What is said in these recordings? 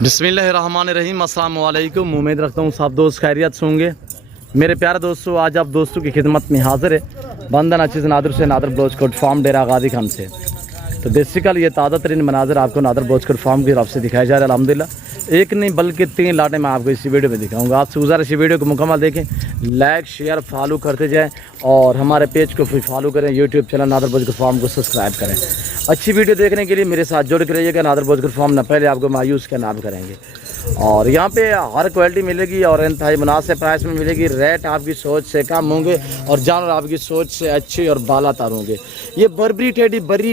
बिस्मिल्लाहिर्रहमानिर्रहीम, अस्सलाम वालेकुम। उम्मीद रखता हूँ सब दोस्त खैरियत से होंगे। मेरे प्यारे दोस्तों, आज आप दोस्तों की खिदमत में हाजिर है बंदन अचीज़ नादर से नादर ब्लोचकोट फार्म डेरा गाजी खान से। तो बेसिकल ये ताज़ा तरीन मनाजर आपको नादर ब्लोचकोट फार्म की तरफ से दिखाया जा रहा है। अल्हम्दुलिल्लाह एक नहीं बल्कि 3 लाटें मैं आपको इसी वीडियो में दिखाऊंगा। आपसे गुजारिश वीडियो को मुकम्मल देखें, लाइक शेयर फॉलो करते जाएं और हमारे पेज को फिर फॉलो करें। यूट्यूब चैनल नादर ब्लोचकोट फार्म को सब्सक्राइब करें। अच्छी वीडियो देखने के लिए मेरे साथ जुड़ के रहिएगा। नादर ब्लोचकोट फार्म न पहले आपको मायूस का नाम करेंगे और यहाँ पे हर क्वालिटी मिलेगी और इंतहाई मुनासिब प्राइस में मिलेगी। रेट आपकी सोच से कम होंगे और जानवर आपकी सोच से अच्छे और बालातर होंगे। ये बर्बरी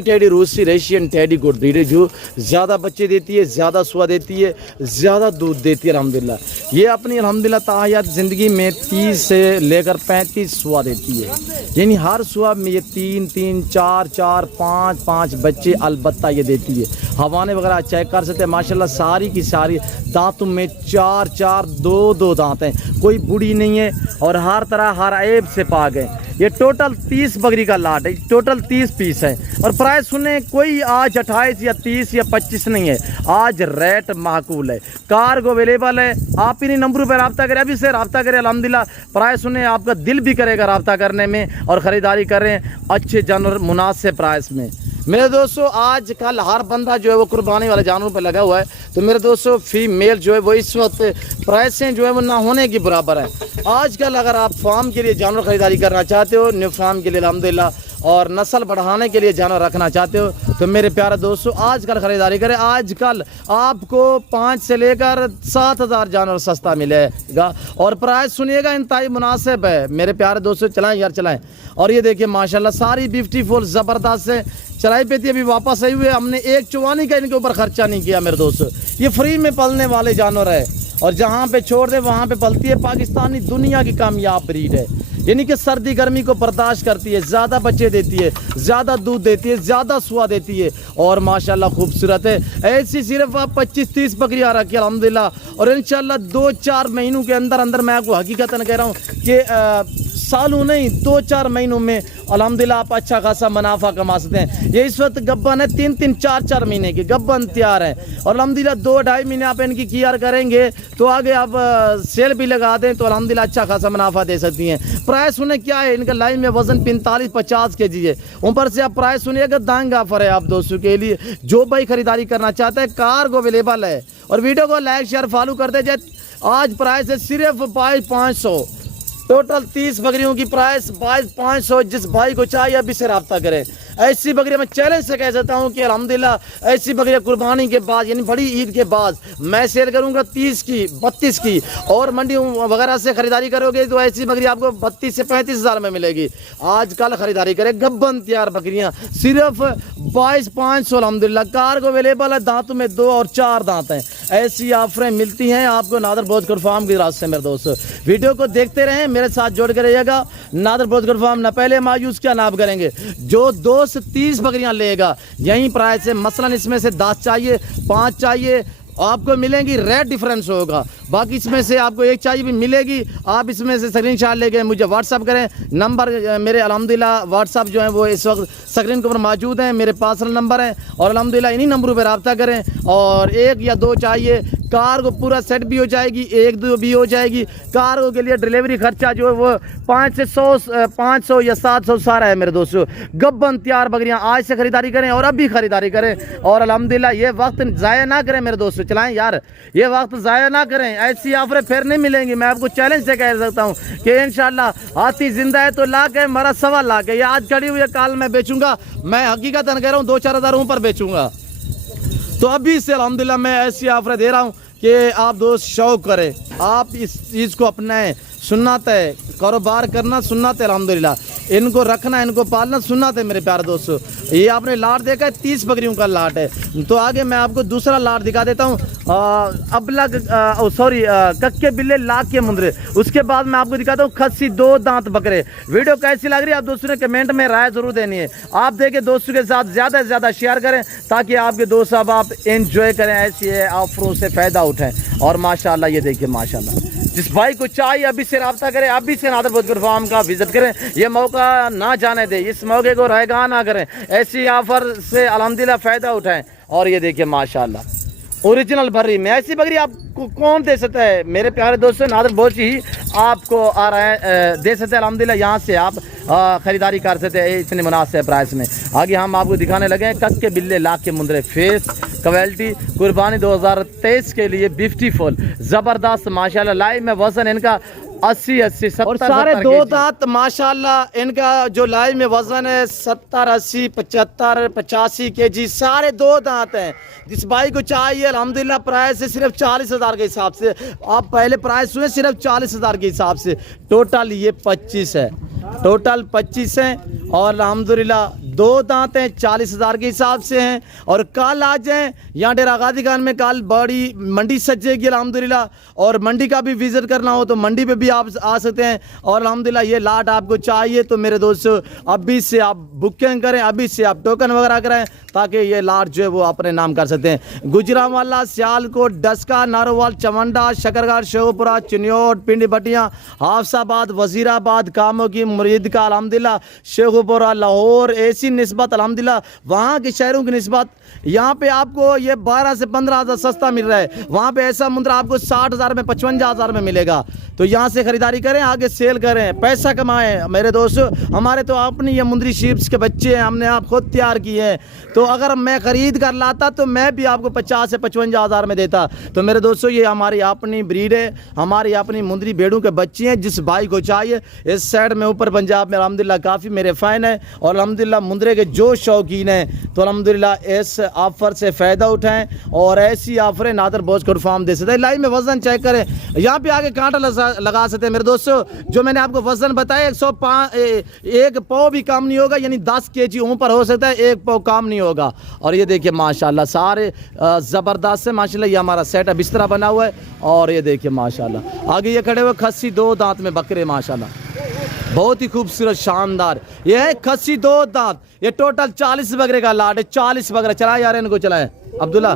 टेडी रूसी रशियन टेडी गुड ब्रीड है जो ज़्यादा बच्चे देती है, ज़्यादा सुआ देती है, ज़्यादा दूध देती है। अल्हम्दुलिल्लाह ये अपनी अल्हम्दुलिल्लाह ताहयात ज़िंदगी में 30 से लेकर 35 सुआ देती है। यानी हर सुआ में ये 3-3, 4-4, 5-5 बच्चे अलबत्ता ये देती है। हवाने वगैरह चेक कर सकते हैं। माशाल्लाह सारी की सारी दांतों में 4-4, 2-2 दांत हैं, कोई बूढ़ी नहीं है और हर तरह हर ऐब से पाक है। ये टोटल 30 बकरी का लाट है, टोटल 30 पीस है और प्राइस सुने कोई आज 28 या 30 या 25 नहीं है। आज रेट माकूल है, कार्गो अवेलेबल है। आप इन्हीं नंबरों पर रब्ता करें, अभी से रब्ता करें। अल्हम्दुलिल्लाह प्राइस सुने आपका दिल भी करेगा रब्ता करने में और ख़रीदारी करें अच्छे जानवर मुनासिब प्राइस में। मेरे दोस्तों आज कल हर बंदा जो है वो कुर्बानी वाले जानवरों पे लगा हुआ है। तो मेरे दोस्तों फीमेल जो है वो इस वक्त प्राइसें जो है वो ना होने की बराबर है। आजकल अगर आप फार्म के लिए जानवर ख़रीदारी करना चाहते हो, न्यू फार्म के लिए अल्हम्दुलिल्लाह और नस्ल बढ़ाने के लिए जानवर रखना चाहते हो तो मेरे प्यारे दोस्तों आजकल ख़रीदारी करें। आजकल आपको 5 से लेकर 7,000 जानवर सस्ता मिलेगा और प्राइस सुनिएगा इंतहाई मुनासिब है। मेरे प्यारे दोस्तों चलाएं यार चलाएं। और ये देखिए माशाल्लाह सारी ब्यूटीफुल ज़बरदस्त है। चलाई पे थी अभी वापस आई हुए, हमने एक चुवानी का इनके ऊपर खर्चा नहीं किया। मेरे दोस्तों ये फ्री में पलने वाले जानवर है और जहाँ पे छोड़ दे वहाँ पे पलती है। पाकिस्तानी दुनिया की कामयाब ब्रीड है, यानी कि सर्दी गर्मी को बर्दाश्त करती है, ज़्यादा बच्चे देती है, ज़्यादा दूध देती है, ज़्यादा सुआ देती है और माशाल्लाह खूबसूरत है। ऐसी सिर्फ आप 25-30 बकरियाँ रखिए अल्हम्दुलिल्लाह और इंशाल्लाह 2-4 महीनों के अंदर अंदर मैं आपको हकीकतन कह रहा हूँ कि सालों नहीं 2-4 महीनों में अल्हम्दुलिल्लाह आप अच्छा खासा मुनाफा कमा सकते हैं। ये इस वक्त गब्बन है 3-3, 4-4 महीने की गब्बन तैयार है और अल्हम्दुलिल्लाह 2-2.5 महीने आप इनकी केयर करेंगे तो आगे आप सेल भी लगा दें तो अल्हम्दुलिल्लाह अच्छा खासा मुनाफा दे सकती हैं। प्राइस उन्हें क्या है, इनका लाइन में वजन 45-50 kg है। ऊपर से आप प्राइस सुनिएगा, दांग ऑफर है आप दोस्तों के लिए। जो भाई खरीदारी करना चाहता है कार्गो अवेलेबल है और वीडियो को लाइक शेयर फॉलो करते जाए। आज प्राइस है सिर्फ 22,500, टोटल 30 बकरियों की प्राइस 22,500। जिस भाई को चाहिए अभी से रब्ता करें। ऐसी बकरियाँ मैं चैलेंज से कह सकता हूँ कि अल्हम्दुलिल्लाह ऐसी बकरियाँ कुर्बानी के बाद यानी बड़ी ईद के बाद मैं सेल करूँगा 30 की, 32 की और मंडी वगैरह से ख़रीदारी करोगे तो ऐसी बकरी आपको 32 से 35 हज़ार में मिलेगी। आजकल ख़रीदारी करें गब्बन तैयार बकरियाँ सिर्फ 22,500 अल्हम्दुलिल्लाह। कार्गो अवेलेबल है, दांतों में 2 और 4 दांत हैं। ऐसी ऑफरें मिलती हैं आपको नादर ब्लोचकोट फार्म की रास्ते से। मेरे दोस्तों वीडियो को देखते रहें, मेरे साथ जोड़ के रहिएगा। नादर ब्लोचकोट फार्म न पहले मायूस क्या नाम करेंगे। जो 2 से 30 बकरियां लेगा यही प्राइस है। मसलन इसमें से 10 चाहिए, 5 चाहिए, आपको मिलेंगी। रेट डिफरेंस होगा, बाकी इसमें से आपको एक चाहिए भी मिलेगी। आप इसमें से स्क्रीनशॉट लेके मुझे व्हाट्सअप करें। नंबर मेरे अल्हम्दुलिल्लाह व्हाट्सअप जो है वो इस वक्त स्क्रीन के ऊपर मौजूद हैं, मेरे पर्सनल नंबर हैं और अल्हम्दुलिल्लाह इन्हीं नंबरों पर रब्ता करें। और 1 या 2 चाहिए, कार्गो पूरा सेट भी हो जाएगी, 1-2 भी हो जाएगी। कार्गो के लिए डिलीवरी खर्चा जो है वो 500 या 700 सारा है। मेरे दोस्तों गब्बन तैयार बकरियाँ आज से खरीदारी करें और अभी खरीदारी करें और अल्हम्दुलिल्लाह ये वक्त ज़ाया ना करें। मेरे दोस्तों चलाएं यार, ये वक्त ज़ाया ना करें। ऐसी ऑफरें फिर नहीं मिलेंगी। मैं आपको चैलेंज से कह सकता हूँ कि इंशाल्लाह हाथी जिंदा है तो लाख है, मरा 1.25 लाख है। ये आज खड़ी हुई है, कल मैं बेचूंगा। मैं हकीकतन कह रहा हूँ 2-4 हज़ार पर बेचूंगा। तो अभी से अल्हम्दुलिल्लाह मैं ऐसी ऑफरें दे रहा हूँ कि आप दोस्त शौक करें, आप इस चीज़ को अपनाएं। सुन्नत है कारोबार करना, सुन्नत है अल्हम्दुलिल्लाह। इनको रखना, इनको पालना सुन्नत है। मेरे प्यारे दोस्तों ये आपने लाट देखा है, 30 बकरियों का लाट है। तो आगे मैं आपको दूसरा लाट दिखा देता हूँ। कक्के बिल्ले लाख के मुंदरे। उसके बाद मैं आपको दिखाता हूँ खस्सी 2 दांत बकरे। वीडियो कैसी लग रही है आप दोस्तों ने कमेंट में राय ज़रूर देनी है। आप देखिए दोस्तों के साथ ज़्यादा से ज़्यादा शेयर करें ताकि आपके दोस्त साहब आप एंजॉय करें, ऐसी ऑफरों से फ़ायदा उठाएं। और माशाल्लाह ये देखिए माशाल्लाह जिस भाई को चाहिए अभी से रब्ता करें, अभी से नादर ब्लोचकोट फार्म का विजिट करें। ये मौका ना जाने दें, इस मौके को रहेगा ना करें। ऐसी ऑफर से अल्हम्दुलिल्लाह फ़ायदा उठाएं। और ये देखिए माशाल्लाह ओरिजिनल बकरी में ऐसी बकरी आपको कौन दे सकता है? मेरे प्यारे दोस्तों, नादर बहुत ही आपको आ रहा है दे सकते हैं अल्हम्दुलिल्लाह। यहाँ से आप ख़रीदारी कर सकते हैं इतने मुनासिब प्राइस में। आगे हम आपको दिखाने लगे हैं कक के बिल्ले लाख के मुंदरे फेस क्वालिटी कुर्बानी 2023 के लिए ब्यूटीफुल ज़बरदस्त माशाल्लाह। लाइव में वज़न इनका 80 70 और सारे दो दांत माशाल्लाह। इनका जो लाइव में वजन है 70 80 75 85 kg, सारे दो दांत हैं। जिस भाई को चाहिए अल्हम्दुलिल्लाह प्राइस है सिर्फ 40,000 के हिसाब से। आप पहले प्राइस हुए सिर्फ 40,000 के हिसाब से। टोटल ये 25 है, टोटल 25 हैं और अल्हम्दुलिल्लाह दो दांत हैं, 40,000 के हिसाब से हैं। और कल आ जाएँ यहाँ डेरा गाजी खान में, कल बड़ी मंडी सजेगी अल्हम्दुलिल्लाह। और मंडी का भी विज़िट करना हो तो मंडी पे भी आप आ सकते हैं। और अल्हम्दुलिल्लाह ये लाट आपको चाहिए तो मेरे दोस्तों अभी से आप बुकिंग करें, अभी से आप टोकन वगैरह कराएं ताकि ये लाट जो है वो अपने नाम कर सकते हैं। गुजरांवाला, सियालकोट, डस्का, नारोवाल, चमंडा, शकरगढ़, शेखपुरा, चिन्योट, पिंडी भटिया, हाफसाबाद, वजीराबाद, कामोगी, मुरीद का अल्हम्दुलिल्लाह, शेखपुरा, लाहौर, ऐसी निस्बत अल्हम्दुलिल्लाह वहाँ के शहरों की निस्बत यहाँ पे आपको ये 12 से 15,000 सस्ता मिल रहा है। वहाँ पे ऐसा मुंद्रा आपको 60,000 में 55,000 में मिलेगा। तो यहाँ से ख़रीदारी करें, आगे सेल करें, पैसा कमाएं मेरे दोस्तों। हमारे तो अपनी ये मुंदरी शीप्स के बच्चे हैं, हमने आप खुद तैयार किए हैं। तो अगर मैं ख़रीद कर लाता तो मैं भी आपको 50 से 55,000 में देता। तो मेरे दोस्तों ये हमारी अपनी ब्रीड है, हमारी अपनी मुंदरी भेड़ों के बच्चे हैं। जिस भाई को चाहिए इस साइड में ऊपर पंजाब में अल्हम्दुलिल्लाह काफ़ी मेरे फ़ैन हैं और अल्हम्दुलिल्लाह मुंदरे के जो शौकीन हैं तो अल्हम्दुलिल्लाह इस ऑफ़र से फ़ायदा उठाएं। और ऐसी ऑफ़रें नादर बोझ कोट फार्म दे सकते हैं। लाइव में वज़न चेक करें, यहाँ पे आगे कांटा लगा सकते हैं मेरे दोस्तों। जो मैंने आपको वज़न बताया 105 एक पाव भी कम नहीं होगा, यानी 10 kg ऊपर हो सकता है, एक पाव कम नहीं होगा। और ये देखिए माशाल्लाह सारे ज़बरदस्त है माशाल्लाह। ये हमारा सेट है, बिस्तरा बना हुआ है। और ये देखिए माशाल्लाह आगे ये खड़े हुए खस्सी दो दांत में बकरे माशाल्लाह बहुत ही खूबसूरत शानदार। ये है खस्सी दो दांत। ये टोटल 40 बकरे का लाट है। 40 बकरे चलाए यार, इनको चलाए अब्दुल्ला।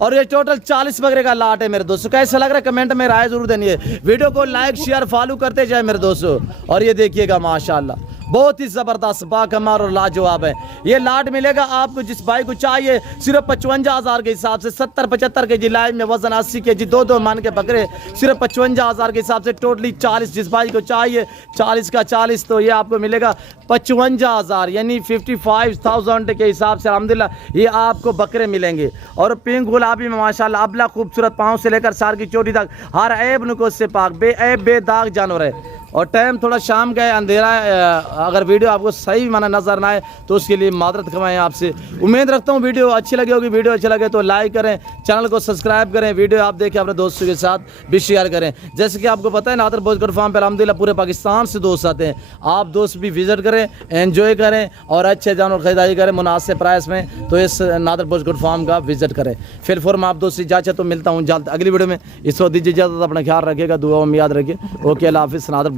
और ये टोटल 40 बकरे का लाट है मेरे दोस्तों। कैसा लग रहा है कमेंट में राय जरूर देनी है। वीडियो को लाइक शेयर फॉलो करते जाए मेरे दोस्तों। और ये देखिएगा माशाल्लाह बहुत ही ज़बरदस्त बाकमाल और लाजवाब है। ये लाट मिलेगा आपको जिस भाई को चाहिए सिर्फ 55,000 के हिसाब से। 70-75 kg लाइव में वजन 80 kg, दो मान के बकरे सिर्फ 55,000 के हिसाब से। टोटली 40 जिस भाई को चाहिए 40 का 40 तो ये आपको मिलेगा 55,000 यानी 55,000 के हिसाब से अल्हम्दुलिल्लाह ये आपको बकरे मिलेंगे। और पिंक गुलाबी में माशाल्लाह अबला खूबसूरत पाँव से लेकर सार की चोटी तक हर ऐब नुकोस से पाक बेऐब बेदाग जानवर है। और टाइम थोड़ा शाम का है, अंधेरा है। अगर वीडियो आपको सही माना नज़र ना आए तो उसके लिए मादरत खवाएं आपसे। उम्मीद रखता हूँ वीडियो अच्छी लगी होगी। वीडियो अच्छा लगे तो लाइक करें, चैनल को सब्सक्राइब करें, वीडियो आप देखें अपने दोस्तों के साथ भी शेयर करें। जैसे कि आपको पता है नादर बोझ कोट फार्म पर अल्हम्दुलिल्लाह पूरे पाकिस्तान से दोस्त आते हैं। आप दोस्त भी विज़िट करें, एंजॉय करें और अच्छे जानवर खरीदारी करें मुनासिब प्राइस में। तो इस नादर बोझ कोट फार्म का विज़िट करें। फिर फॉर्म आप दोस्त इजाज़त तो मिलता हूँ जल्द अगली वीडियो में। इस वक्त दीजिए इजाज़त, अपना ख्याल रखिएगा, दुआ में याद रखिए। ओके अल्लाह हाफ़िज़। नादर